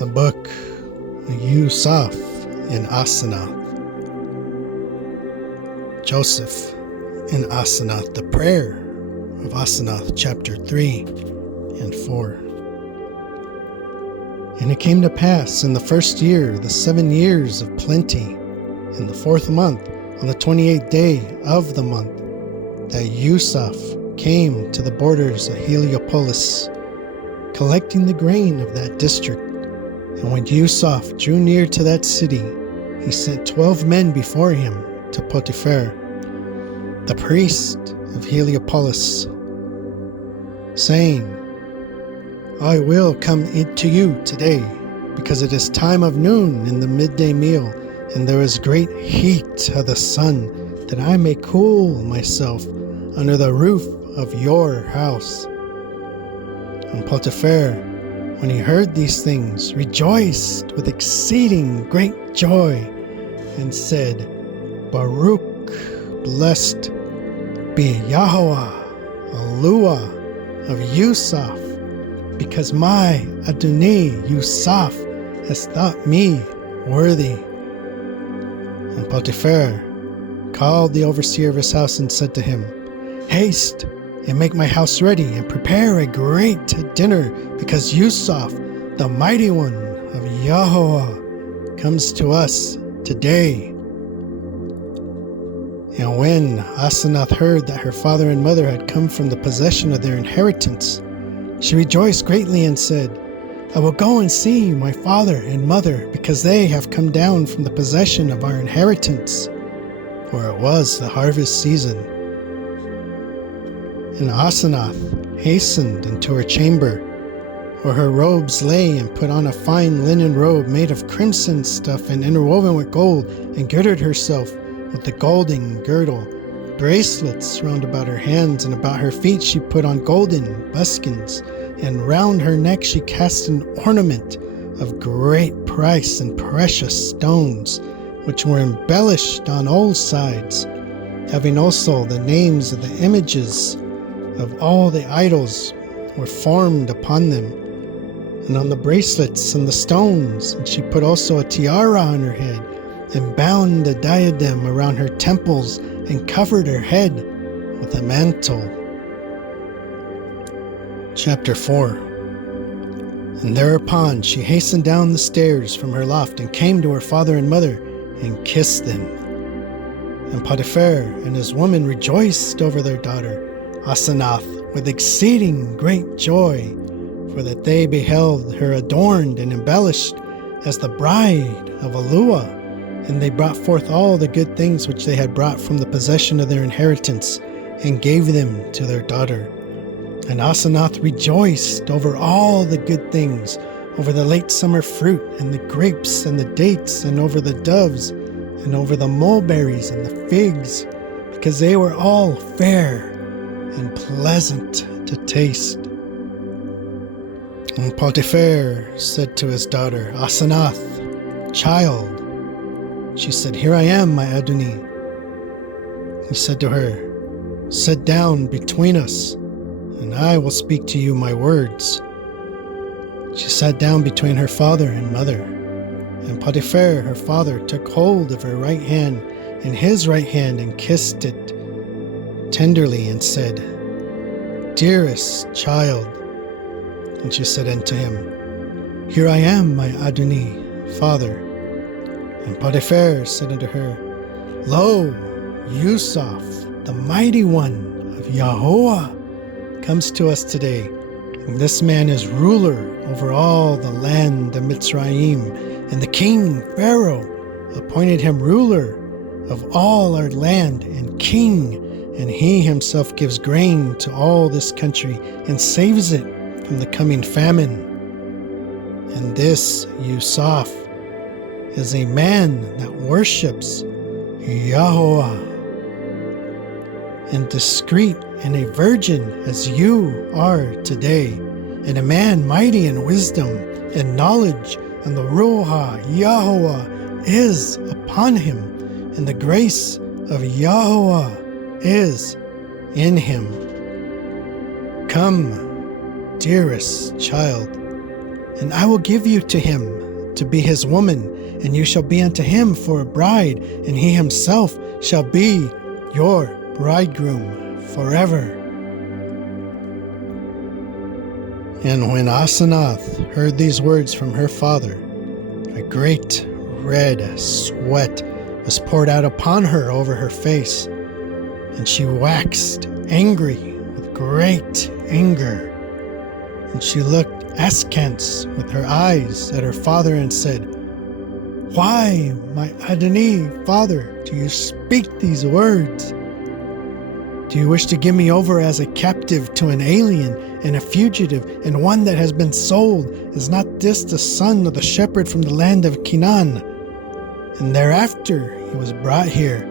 The book Yusuf and Asanath. Joseph and Asanath, the prayer of Asanath, chapter 3 and 4. And it came to pass in the first year, the 7 years of plenty, in the 4th month, on the 28th day of the month, that Yusuf came to the borders of Heliopolis, collecting the grain of that district. And when Yusuf drew near to that city, he sent 12 men before him to Potiphar, the priest of Heliopolis, saying, I will come to you today, because it is time of noon in the midday meal, and there is great heat of the sun, that I may cool myself under the roof of your house. And Potiphar, when he heard these things, rejoiced with exceeding great joy, and said, Baruch, blessed be Yahweh, Eluah of Yusuf, because my Adonai Yusuf has thought me worthy. And Potiphar called the overseer of his house and said to him, Haste, and make my house ready, and prepare a great dinner, because Yusuf, the mighty one of Yahweh, comes to us today. And when Asanath heard that her father and mother had come from the possession of their inheritance, she rejoiced greatly and said, I will go and see my father and mother, because they have come down from the possession of our inheritance. For it was the harvest season. And Asanath hastened into her chamber, where her robes lay, and put on a fine linen robe made of crimson stuff and interwoven with gold, and girded herself with the golden girdle. Bracelets round about her hands, and about her feet she put on golden buskins, and round her neck she cast an ornament of great price and precious stones, which were embellished on all sides, having also the names of the images of all the idols were formed upon them, and on the bracelets and the stones. And she put also a tiara on her head, and bound a diadem around her temples, and covered her head with a mantle. Chapter 4. And thereupon she hastened down the stairs from her loft, and came to her father and mother, and kissed them. And Potiphar and his woman rejoiced over their daughter Asanath with exceeding great joy, for that they beheld her adorned and embellished as the bride of Eluah. And they brought forth all the good things which they had brought from the possession of their inheritance, and gave them to their daughter. And Asanath rejoiced over all the good things, over the late summer fruit, and the grapes, and the dates, and over the doves, and over the mulberries, and the figs, because they were all fair and pleasant to taste. And Potiphar said to his daughter Asanath, Child. She said, Here I am, my Adonai. He said to her, Sit down between us, and I will speak to you my words. She sat down between her father and mother. And Potiphar, her father, took hold of her right hand and his right hand, and kissed it tenderly, and said, Dearest child. And she said unto him, Here I am, my Adonai, father. And Potiphar said unto her, Lo, Yusuf, the mighty one of Yahweh, comes to us today. And this man is ruler over all the land of Mitzrayim, and the king Pharaoh appointed him ruler of all our land, and king, and he himself gives grain to all this country, and saves it from the coming famine. And this Yusuf is a man that worships Yahweh, and discreet, and a virgin as you are today, and a man mighty in wisdom and knowledge, and the Ruach Yahweh is upon him, and the grace of Yahweh is in him. Come, dearest child, and I will give you to him to be his woman, and you shall be unto him for a bride, and he himself shall be your bridegroom forever." And when Asanath heard these words from her father, a great red sweat was poured out upon her over her face, and she waxed angry with great anger. And she looked askance with her eyes at her father and said, "Why, my Adoni, father, do you speak these words? Do you wish to give me over as a captive to an alien and a fugitive and one that has been sold? Is not this the son of the shepherd from the land of Canaan? And thereafter he was brought here.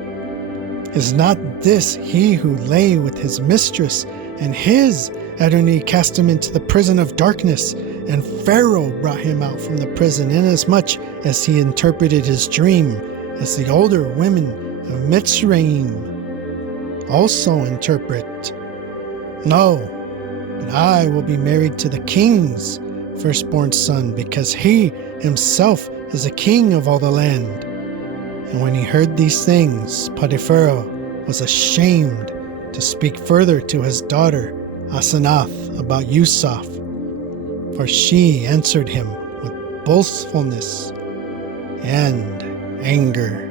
Is not this he who lay with his mistress, and his Adoni cast him into the prison of darkness, and Pharaoh brought him out from the prison, inasmuch as he interpreted his dream, as the older women of Mitzrayim also interpret? No, but I will be married to the king's firstborn son, because he himself is the king of all the land." And when he heard these things, Potiphar was ashamed to speak further to his daughter Asanath about Yusuf, for she answered him with boastfulness and anger.